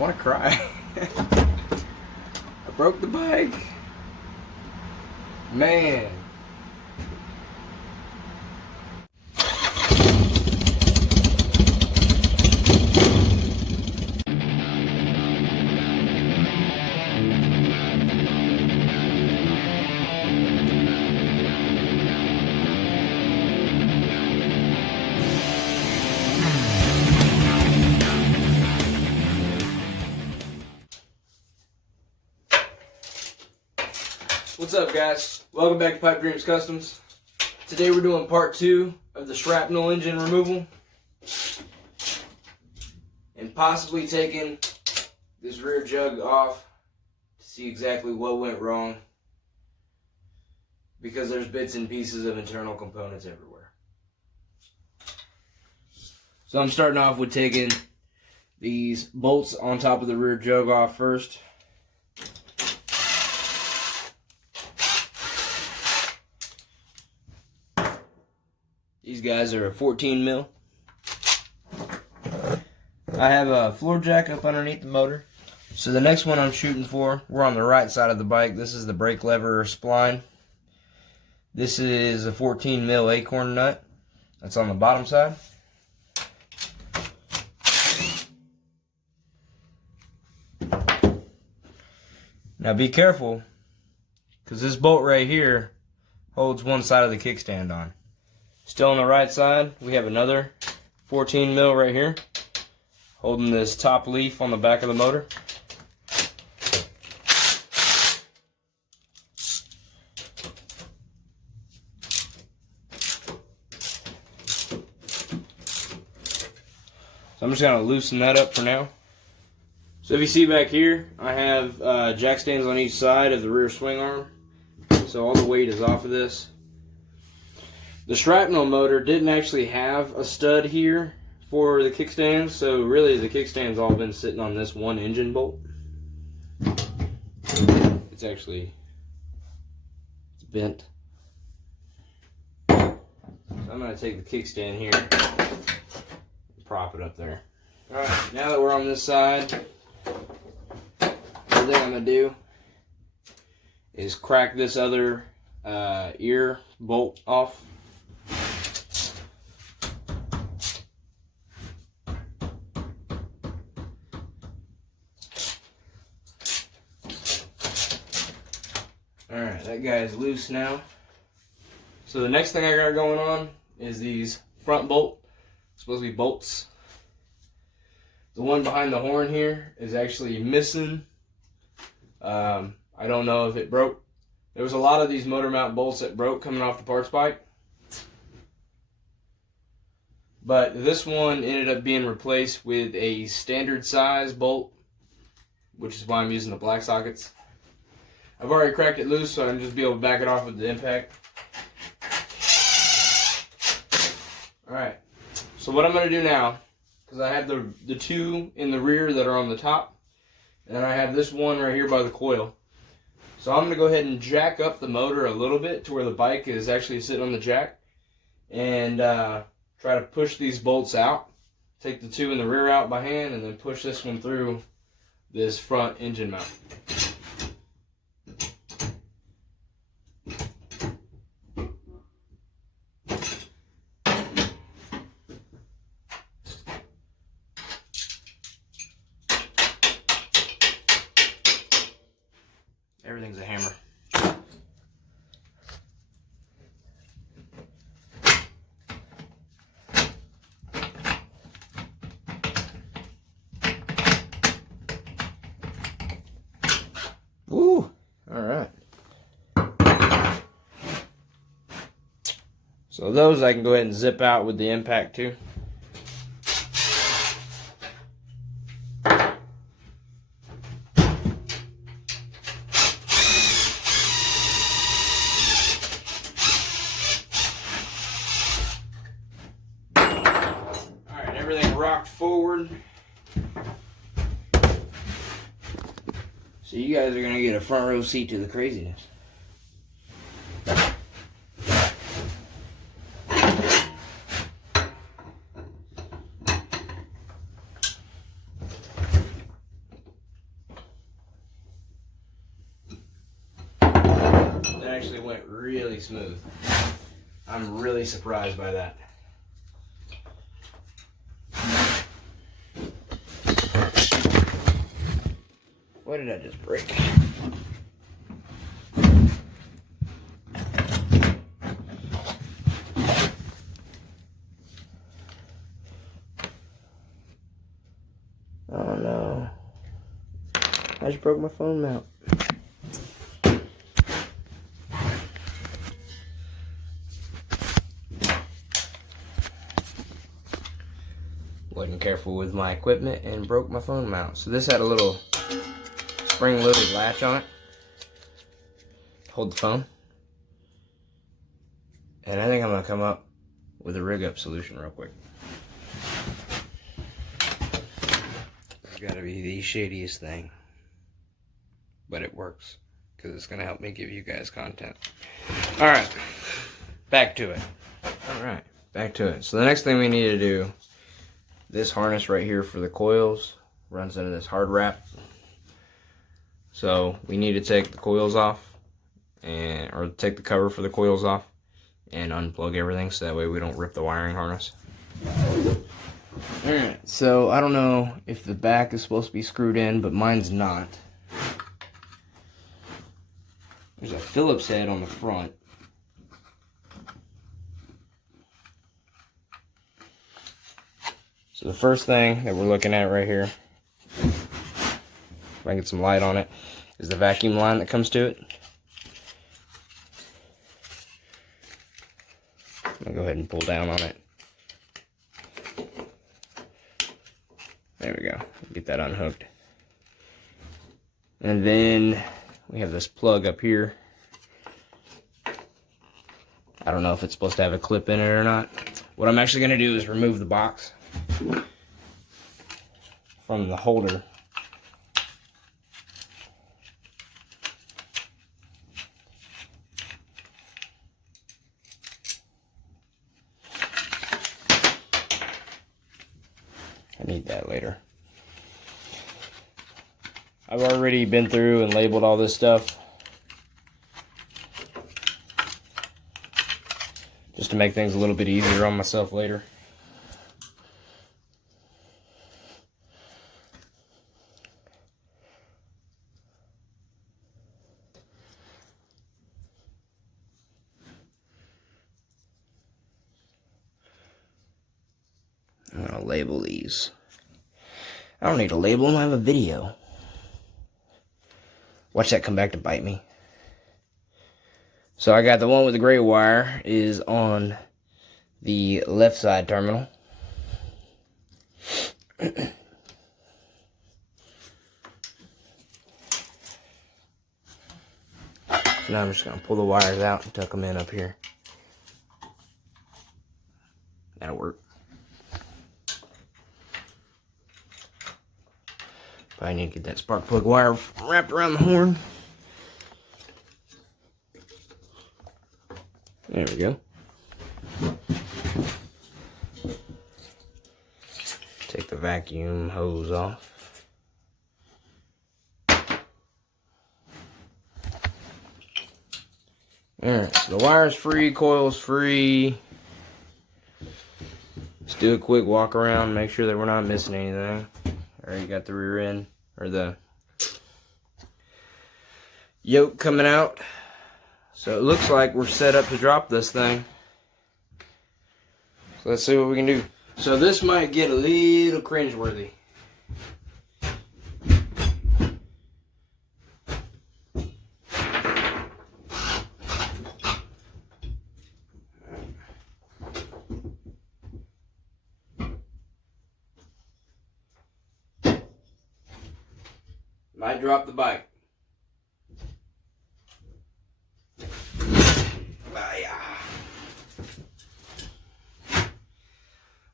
want to cry. I broke the bike. Man. What's up, guys? Welcome back to Pipe Dreams Customs. Today we're doing part 2 of the shrapnel engine removal and possibly taking this rear jug off to see exactly what went wrong, because there's bits and pieces of internal components everywhere. So I'm starting off with taking these bolts on top of the rear jug off first. These guys are a 14 mil. I have a floor jack up underneath the motor. So the next one I'm shooting for, we're on the right side of the bike. This is the brake lever spline. This is a 14 mil acorn nut. That's on the bottom side. Now be careful, because this bolt right here holds one side of the kickstand on. Still on the right side, we have another 14 mil right here, holding this top leaf on the back of the motor. So I'm just going to loosen that up for now. So if you see back here, I have jack stands on each side of the rear swing arm. So all the weight is off of this. The Shrapnel motor didn't actually have a stud here for the kickstands, so really the kickstand's all been sitting on this one engine bolt. It's bent. So I'm going to take the kickstand here and prop it up there. Alright, now that we're on this side, the thing I'm going to do is crack this other ear bolt off. Alright, that guy is loose now. So the next thing I got going on is these front bolt, supposed to be bolts. The one behind the horn here is actually missing. I don't know if it broke. There was a lot of these motor mount bolts that broke coming off the parts bike. But this one ended up being replaced with a standard size bolt, which is why I'm using the black sockets. I've already cracked it loose, so I can just be able to back it off with the impact. Alright, so what I'm going to do now, because I have the two in the rear that are on the top, and then I have this one right here by the coil. So I'm going to go ahead and jack up the motor a little bit to where the bike is actually sitting on the jack, and try to push these bolts out. Take the two in the rear out by hand, and then push this one through this front engine mount. Everything's a hammer. Woo! Alright. So those I can go ahead and zip out with the impact too. Everything rocked forward. So you guys are going to get a front row seat to the craziness. really smooth. I'm really surprised by that. What did I just break? Oh no. I just broke my phone mount. Wasn't careful with my equipment and broke my phone mount. So this had a little spring-loaded latch on it. Hold the phone. And I think I'm gonna come up with a rig up solution real quick. It's gotta be the shadiest thing. But it works, because it's gonna help me give you guys content. Alright, back to it. Alright, back to it. So the next thing we need to do, this harness right here for the coils runs into this hard wrap. So we need to take the coils off, or take the cover for the coils off and unplug everything so that way we don't rip the wiring harness. Alright, so I don't know if the back is supposed to be screwed in, but mine's not. There's a Phillips head on the front. So the first thing that we're looking at right here, if I can get some light on it, is the vacuum line that comes to it. I'm going to go ahead and pull down on it. There we go. Get that unhooked. And then we have this plug up here. I don't know if it's supposed to have a clip in it or not. What I'm actually going to do is remove the box from the holder. I need that later. I've already been through and labeled all this stuff just to make things a little bit easier on myself later. I'm gonna label these. I don't need to label them, I have a video. Watch that come back to bite me. So I got the one with the gray wire is on the left side terminal. So now I'm just going to pull the wires out and tuck them in up here. That'll work. Probably need to get that spark plug wire wrapped around the horn. There we go. Take the vacuum hose off. Alright, so the wire's free, coil's free. Let's do a quick walk around, make sure that we're not missing anything. Alright, you got the rear end, or the yoke coming out. So it looks like we're set up to drop this thing. So let's see what we can do. So this might get a little cringeworthy. Might drop the bike.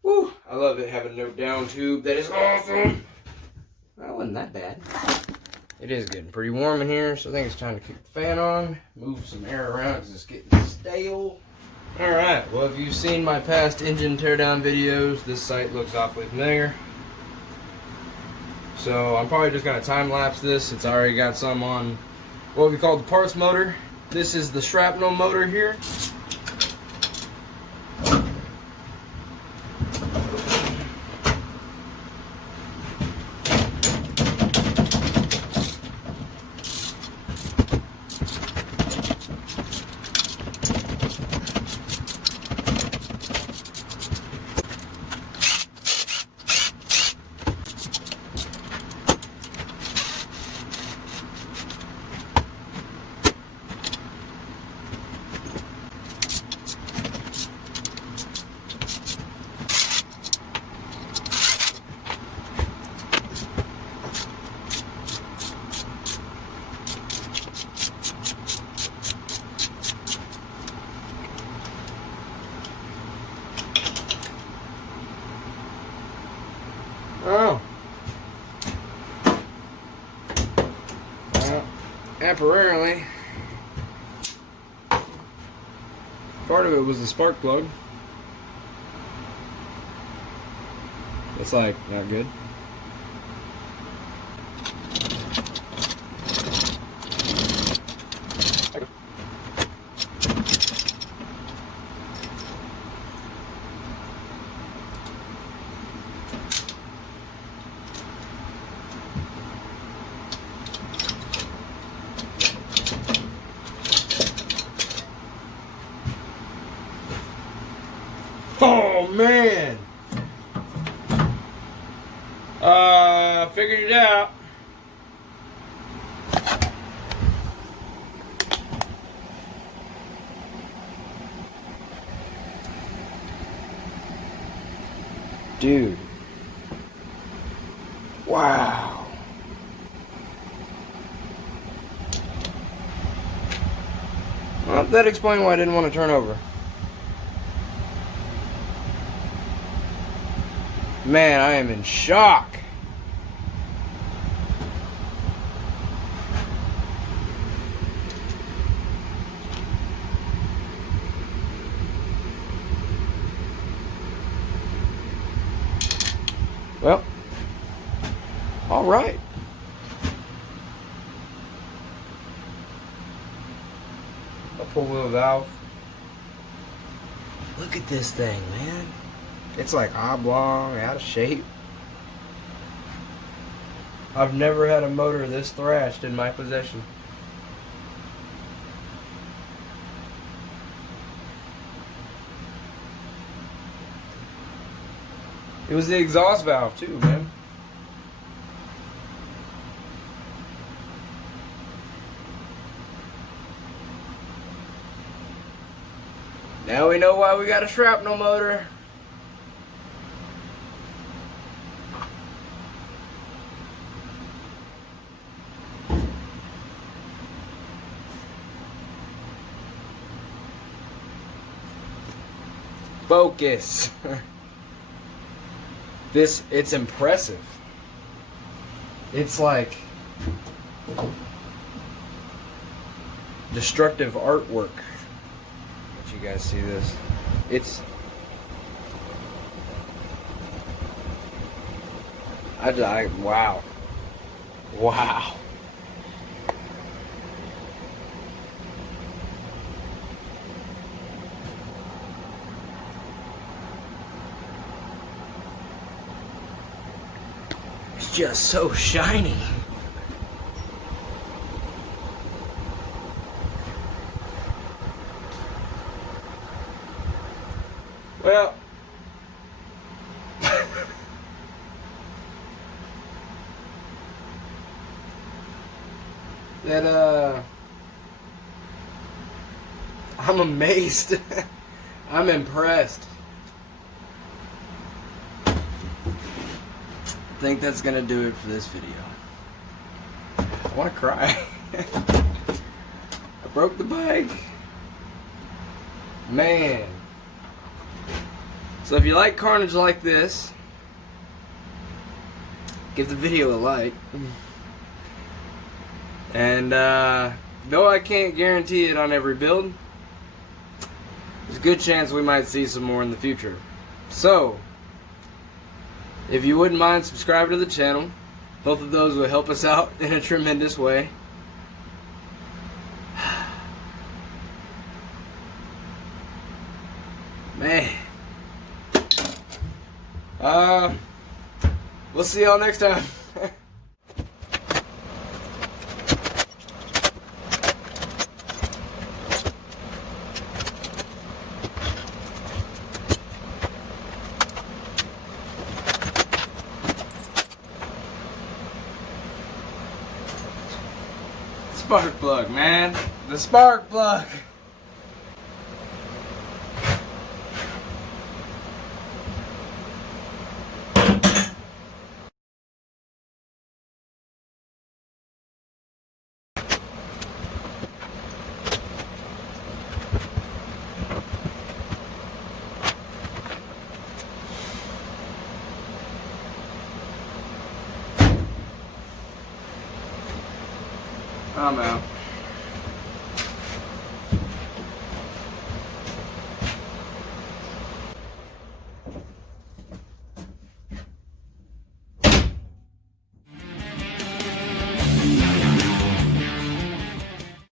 Woo! I love it having no down tube. That is awesome. That wasn't that bad. It is getting pretty warm in here, so I think it's time to kick the fan on, move some air around because it's getting stale. Alright, well, if you've seen my past engine teardown videos, this site looks awfully familiar. So I'm probably just going to time lapse this since I already got some on what we call the parts motor. This is the Shrapnel Motor here. Oh. Well, apparently, part of it was the spark plug. It's like not good. Oh man! Figured it out. Dude. Wow. Well, that explains why I didn't want to turn over. Man, I am in shock. Well, all right. A pull wheel valve. Look at this thing, man. It's like oblong, out of shape. I've never had a motor this thrashed in my possession. It was the exhaust valve too, man. Now we know why we got a shrapnel motor. Focus. It's impressive. It's like destructive artwork. Let you guys see this. It's wow. Wow. It's just so shiny. Well, I'm amazed. I'm impressed. I think that's gonna do it for this video. I wanna cry. I broke the bike. Man. So if you like carnage like this, give the video a like. And though I can't guarantee it on every build, there's a good chance we might see some more in the future. So, if you wouldn't mind subscribing to the channel, both of those will help us out in a tremendous way. We'll see y'all next time. Spark plug, man. The spark plug. I'm out.